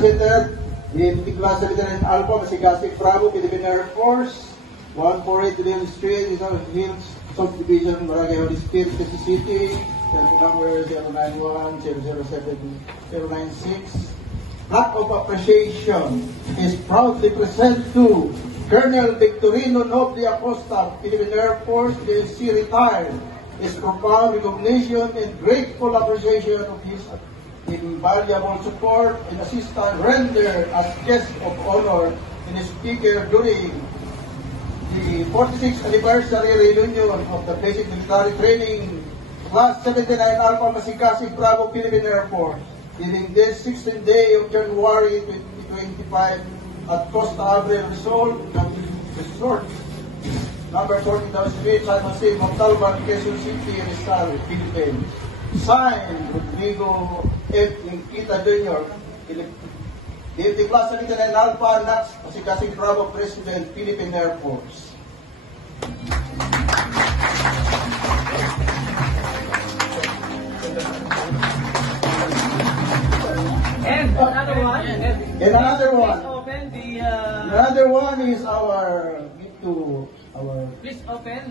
Center in Class 79 Alpha, Masigasig, Bravo, Philippine Air Force, 148 William Street, Hills Subdivision, Barangay Holy Spirit, Quezon City, number 091-007-096. Act of appreciation is proudly present to Colonel Victorino Noble Acosta, Philippine Air Force, PNC retired. His profound recognition and grateful appreciation of his invaluable support and assistance rendered as guest of honor and speaker during the 46th anniversary reunion of the Basic Military Training Class 79 Alpha, Masigasig, Bravo, Philippine Air Force during this 16th day of January 2025 at Costa Abril Resort, number 40,000 Street, San Jose, Montalban, Quezon City, Rizal, Philippines. Signed, Rodrigo F. Linkita Jr., Deputy Class 79 Alpha, NAX, Masigasig, Bravo, President, Philippine Air Force. And another one. And another one. Please open the. Another one is our gift to our. Please open.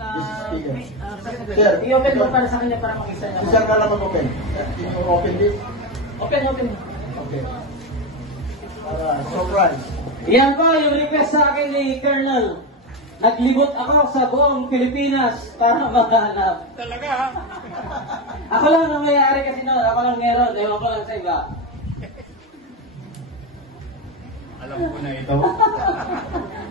Sir, I-open mo para sa kanya para makisa niya. Sir, ka lang mag-open. Can you open this? Open. Okay. Surprise. Yan po yung request sa akin ni Colonel. Naglibot ako sa buong Pilipinas para maghanap. Talaga? Ako lang ang mayayari kasi noon. Ako lang meron. Ewan ko lang sa iba. Alam ko na ito.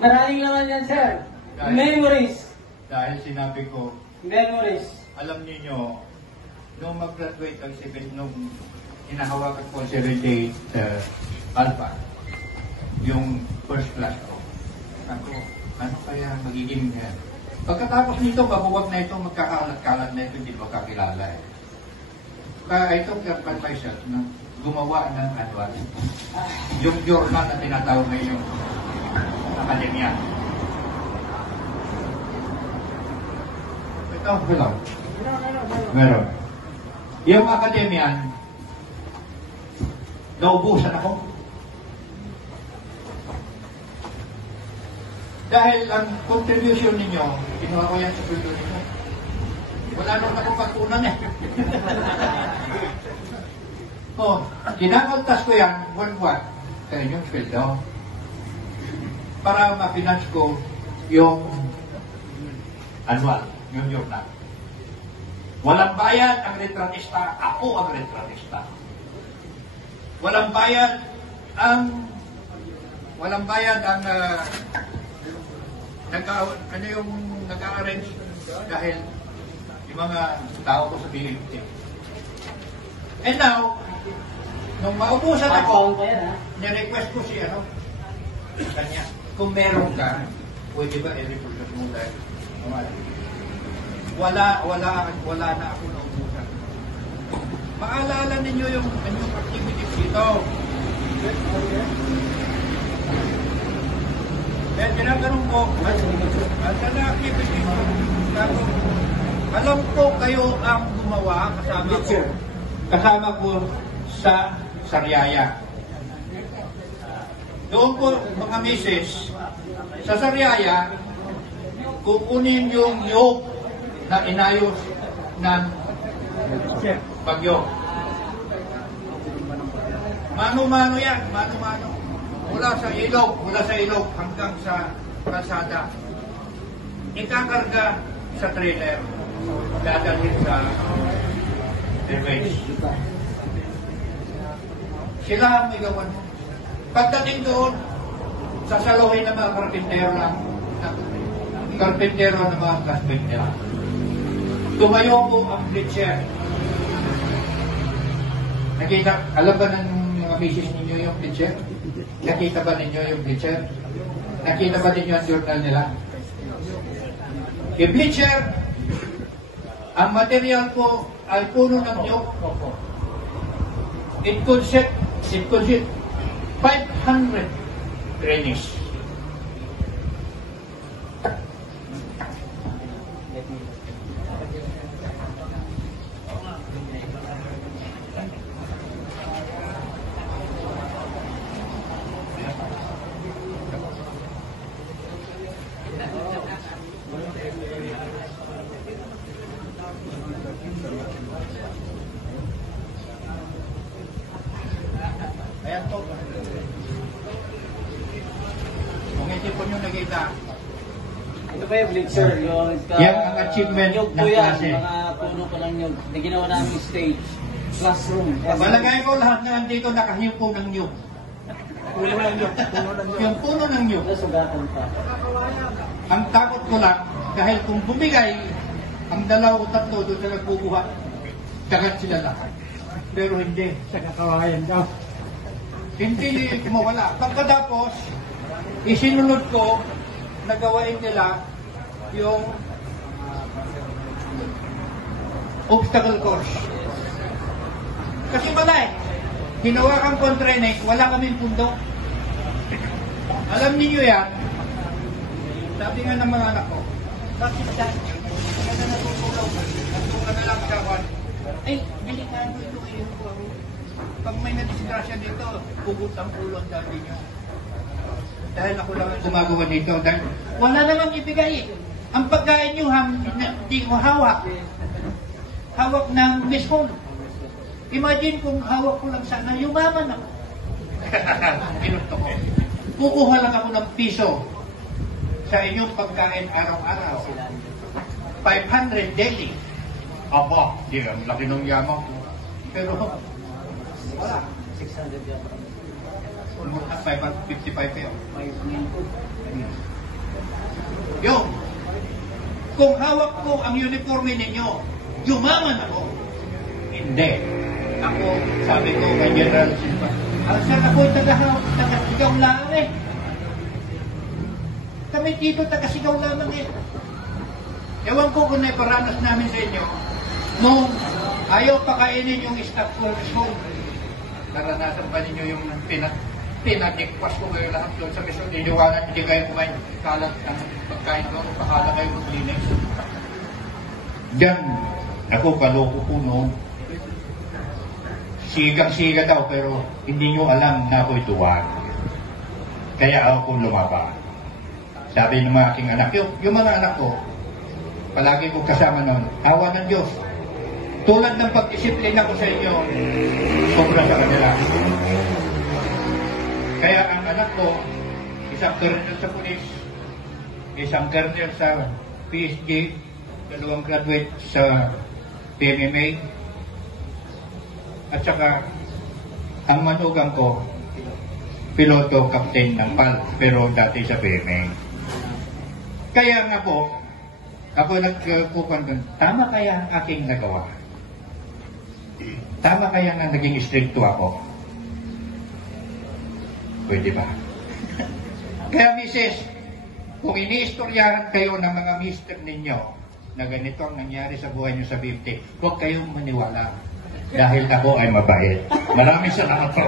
Maraming naman yan, sir. Memories. Dahil sinabi ko, Memories. alam niyo nung mag-graduate ang nung hinahawakan ko si Rede Alpha, yung first class ko. Ako, ano kaya magiging yan? Pagkatapos nito, mabuwag na ito, magkakalat-kalat na ito, hindi magkakilala eh. Kaya itong Kerpan myself na gumawa ng annual. Yung journal na tinatawag ngayong akademya. Ito, hello. Meron. Yung akademya, naubusan ako. Dahil ang contribution ninyo, kinuha ko yan sa sweldo ninyo. Wala nang akong pagtunan eh. Oh, kinakaltas ko yan, buwan-buwan, sa inyong sweldo. Para ma-finance ko yung annual, yung journal. Walang bayad ang retratista, ako ang retratista. Walang bayad ang nag-arrange dahil yung mga tao ko sa BFT. And now, nung maubusan ako, ni-request ko si kanya, kung meron ka, pwede ba i-report mo dahil wala na ako naubusan. Maalala ninyo yung inyong activities dito. Kaya tinatanong ko, saan na activities ko? Alam ko kayo ang gumawa kasama ko sa Sariaya. Doon po, mga misis, sa Sariaya, kukunin yung yoke na inayos ng bagyo. Mano-mano yan, mano-mano. Mula sa ilog hanggang sa kalsada. Ikakarga sa trailer, dadalhin sa airways. Sila ang igawan mo. Pagdating doon, sasaluhin ng mga karpintero ng mga kaspintero. Tumayo po ang bleacher. Nakita, alam ba ng mga misis ninyo yung bleacher? Nakita ba ninyo yung bleacher? Nakita ba ninyo ang journal nila? Yung bleacher, ang material po ay puno ng nyog. It consists 500 trainees. nakita. Ito pa yung Blitzer, yung Yan ang achievement nyug ng po yan, klase. mga puno pa ng nyug. Na ginawa namin stage, classroom. Malagay ko lahat na nandito nakahiyupo ng nyug. Yung puno ng nyug. Nasugatan pa. Ang takot ko lang, dahil kung bumigay ang 2 o 3 doon sa nagbubuhat, dagat sila lahat. Pero hindi. Sa kakawayan daw. Hindi mawala. Pagkatapos, isinunod ko, nagawain nila yung obstacle course. Kasi pala hinawakan ko ang training, wala kaming pundo. Alam niyo yan, sabi nga ng mga anak ko, bakit dahil? Kaya na natutulog, natulog na lang sa kwan. Ay, delikado ito kayo. Pag may nadisgrasya dito, pugot ang ulo ang dati nyo. Dahil ako lang ang gumagawa dito. Dahil wala namang ibigay. Ang pagkain nyo, hindi ko hawak. Hawak ng mismon. Imagine kung hawak ko lang sana, yumaman ako. Pinuto ko. Kukuha lang ako ng piso sa inyong pagkain araw-araw. 500 daily. Aba, di ang laki ng yaman ko. Pero, wala. 600 yan. 555 yun. 5 yan po. Yung, kung hawak ko ang uniforme ninyo, yumaman ako. Hindi. Ako, sabi ko kay General Silva, saan ako taga-sigaw lang eh. Kami dito taga-sigaw lamang eh. Ewan ko kung naiparanas namin sa inyo, nung ayaw pakainin yung staff ko, naranasan pa ninyo yung pinagikpas ko kayo lahat doon sa misyon, iniwanan, hindi kayo kumain kalat ng pagkain ko, pakala kayo maglinis. Diyan, ako kaloko po noon. Sigang-siga daw, pero hindi nyo alam na ako'y tuwag. Kaya ako lumaba. Sabi ng mga aking anak, yung mga anak ko, palagi ko kasama noon, awa ng Diyos. Tulad ng pagdisiplina ko sa inyo, sobra sa kanila. Kaya ang anak ko, isang colonel sa pulis, isang colonel sa PSG, 2 graduate sa PMMA, at saka ang manugang ko, piloto, captain ng PAL, pero dati sa PMA. Kaya nga po, ako nagkukuhan doon, tama kaya ang aking nagawa? Tama kaya nga naging stricto ako? Pwede ba? Kaya misis, kung iniistoryahan kayo ng mga mister ninyo na ganito ang nangyari sa buhay nyo sa 50, huwag kayong maniwala dahil ako ay mabait. Maraming salamat po.